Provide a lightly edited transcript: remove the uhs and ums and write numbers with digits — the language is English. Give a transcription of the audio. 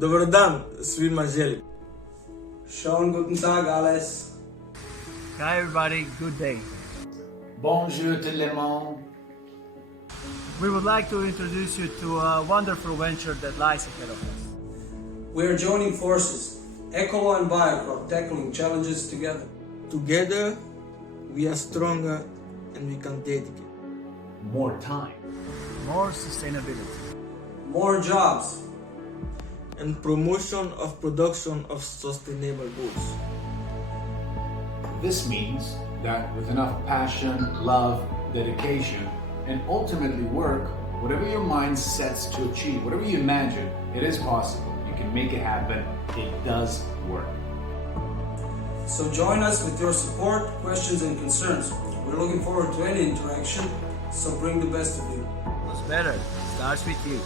Dobar dan, svima želim. Schönen guten Tag, alles. Hi everybody, good day. Bonjour tout le monde. We would like to introduce you to a wonderful venture that lies ahead of us. We are joining forces, Ecolo and BioCro, tackling challenges together. Together, we are stronger and we can dedicate. More time. More sustainability. More jobs. And promotion of production of sustainable goods. This means that with enough passion, love, dedication, and ultimately work, whatever your mind sets to achieve, whatever you imagine, it is possible. You can make it happen. It does work. So join us with your support, questions, and concerns. We're looking forward to any interaction, so bring the best of you. What's better starts with you.